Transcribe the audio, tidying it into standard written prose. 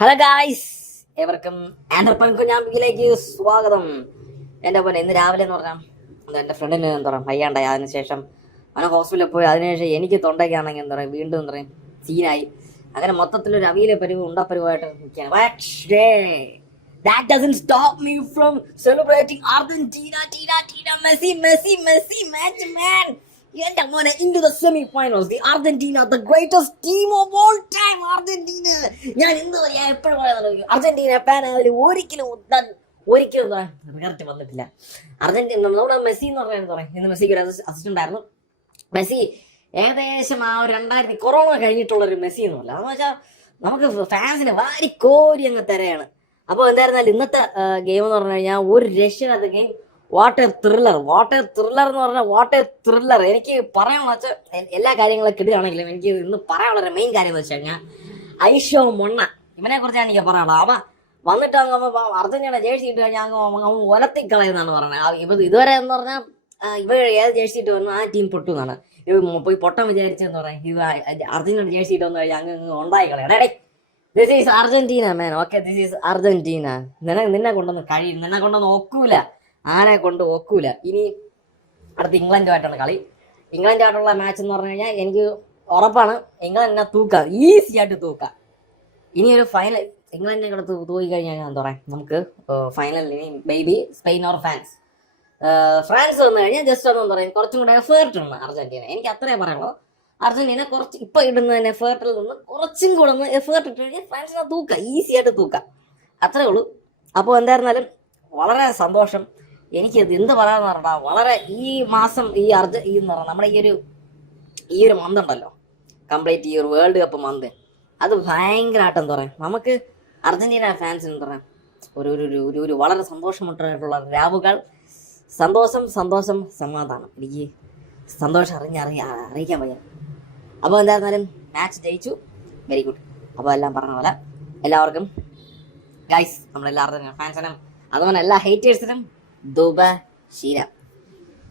Hello guys, ഏവർക്കും ആൻഡർപൺ കുഞ്ഞാമ്പിലേക്ക് സ്വാഗതം. എൻ്റെ പോലെ ഇന്ന് രാവിലെ എന്ന് പറഞ്ഞാൽ എൻ്റെ ഫ്രണ്ടിന് എന്താ പറയുക വയ്യാണ്ടായി. അതിനുശേഷം അവനെ ഹോസ്പിറ്റലിൽ പോയി. അതിനുശേഷം എനിക്ക് തൊണ്ടയ്ക്കാണെങ്കിൽ എന്താ പറയുക വീണ്ടും എന്താ പറയുക സീനായി. അങ്ങനെ മൊത്തത്തിലൊരു അവിയിലെ പരിവ് ഉണ്ടപ്പരിവായിട്ട് നിൽക്കുകയാണ്. പക്ഷേ that doesn't stop me from celebrating Argentina, Messi match, man. എന്റെ മോനെ into the semi-finals. The Argentina, the greatest team of all time. Argentina. ഞാൻ എപ്പോഴും പറയുന്നത് അർജന്റീന ഫാൻ ഒരിക്കലും റിഗർട്ട് വന്നിട്ടില്ല. അർജന്റീന നമ്മുടെ മെസ്സി എന്ന് പറഞ്ഞാൽ ഇന്ന് മെസ്സിക്ക് ഒരു അസിസ്റ്റന്റ് ആയിരുന്നു. മെസ്സി ഏകദേശം ആ ഒരു 2000 കൊറോണ കഴിഞ്ഞിട്ടുള്ള ഒരു മെസ്സി എന്നല്ല. അതെന്ന് വെച്ചാൽ നമുക്ക് ഫാൻസിന് വാരി കോരി അങ്ങ് തരയാണ്. അപ്പോൾ എന്തായിരുന്നാലും ഇന്നത്തെ ഗെയിം എന്ന് പറഞ്ഞു കഴിഞ്ഞാൽ ഒരു രക്ഷയില്ലാത്ത ഗെയിം. വാട്ട് എ ത്രില്ലർ എന്ന് പറഞ്ഞാൽ വാട്ട് എ ത്രില്ലർ. എനിക്ക് പറയാനുള്ള വെച്ചാൽ എല്ലാ കാര്യങ്ങളും കിട്ടുകയാണെങ്കിലും എനിക്ക് ഇന്ന് പറയാനുള്ള മെയിൻ കാര്യം എന്ന് വെച്ച് കഴിഞ്ഞാൽ ഐഷോ മൊണ്ണ ഇവനെ കുറിച്ചാണ് എനിക്ക് പറയാനുള്ളത്. അവ വന്നിട്ട് അങ്ങ് അർജന്റീന ജേഴ്സി ഇട്ട് കഴിഞ്ഞാൽ അങ്ങ് ഒലത്തിക്കളയെന്നാണ് പറയുന്നത്. ഇതുവരെ എന്ന് പറഞ്ഞാൽ ഇവ ഏത് ജേഴ്സി ഇട്ട് വന്നു ആ ടീം പൊട്ടു എന്നാണ് പോയി പൊട്ടം വിചാരിച്ചെന്ന് പറയാം. ഇത് അർജന്റീന ജേഴ്സി ഇട്ട് വന്നു കഴിഞ്ഞാൽ അങ്ങ് ഉണ്ടായി കളയണേ. This is Argentina man. Okay, this is Argentina. നിന്നെ കൊണ്ടൊന്നും കഴിയും, നിന്നെ കൊണ്ടൊന്നും ഒക്കൂല, ആനെ കൊണ്ട് ഒക്കൂല. ഇനി അടുത്ത് ഇംഗ്ലണ്ടുമായിട്ടുള്ള കളി. ഇംഗ്ലണ്ടുമായിട്ടുള്ള മാച്ച് എന്ന് പറഞ്ഞു കഴിഞ്ഞാൽ എനിക്ക് ഉറപ്പാണ് ഇംഗ്ലണ്ടിനെ തൂക്കാം, ഈസി ആയിട്ട് തൂക്കാം. ഇനി ഒരു ഫൈനൽ ഇംഗ്ലണ്ടിനെ കൂടെ തൂക്കി കഴിഞ്ഞാൽ എന്താ പറയാ നമുക്ക് ഫൈനൽ ഇനി ബേബി സ്പെയിൻ ഓർ ഫ്രാൻസ് വന്നു കഴിഞ്ഞാൽ ജസ്റ്റ് ഒന്നും പറയും കുറച്ചും കൂടെ എഫേർട്ട് ഉണ്ട് അർജന്റീന. എനിക്ക് അത്രേ പറയുള്ളൂ. അർജന്റീന കുറച്ച് ഇപ്പൊ ഇടുന്നതിന് എഫേർട്ടിൽ നിന്ന് കുറച്ചും കൂടെ ഒന്ന് എഫേർട്ട് ഇട്ട് കഴിഞ്ഞാൽ ഫ്രാൻസിനെ തൂക്കാം, ഈസി ആയിട്ട് തൂക്കാം. അത്രേ ഉള്ളൂ. അപ്പോൾ എന്തായിരുന്നാലും വളരെ സന്തോഷം. എനിക്ക് എന്ത് പറയാന്ന് പറഞ്ഞാൽ വളരെ ഈ മാസം ഈ എന്ന് പറഞ്ഞാൽ നമ്മുടെ ഈ ഒരു മന്ത് ഉണ്ടല്ലോ, കംപ്ലീറ്റ് ഈ ഒരു വേൾഡ് കപ്പ് മന്ത്, അത് ഭയങ്കരമായിട്ട് എന്താ പറയാ നമുക്ക് അർജന്റീന ഫാൻസിന് എന്താ പറയാ ഒരു വളരെ സന്തോഷമുണ്ടായിട്ടുള്ള രാവുകൾ. സന്തോഷം സമാധാനം. എനിക്ക് സന്തോഷം അറിയിക്കാൻ വയ്യ. അപ്പോൾ എന്തായിരുന്നാലും മാച്ച് ജയിച്ചു, വെരി ഗുഡ്. അപ്പോൾ എല്ലാം പറഞ്ഞ പോലെ എല്ലാവർക്കും ഗൈസ്, നമ്മളെല്ലാവരും ഫാൻസിനും അതുപോലെ എല്ലാ ഹേറ്റേഴ്സിനും ദുബ ശീലം.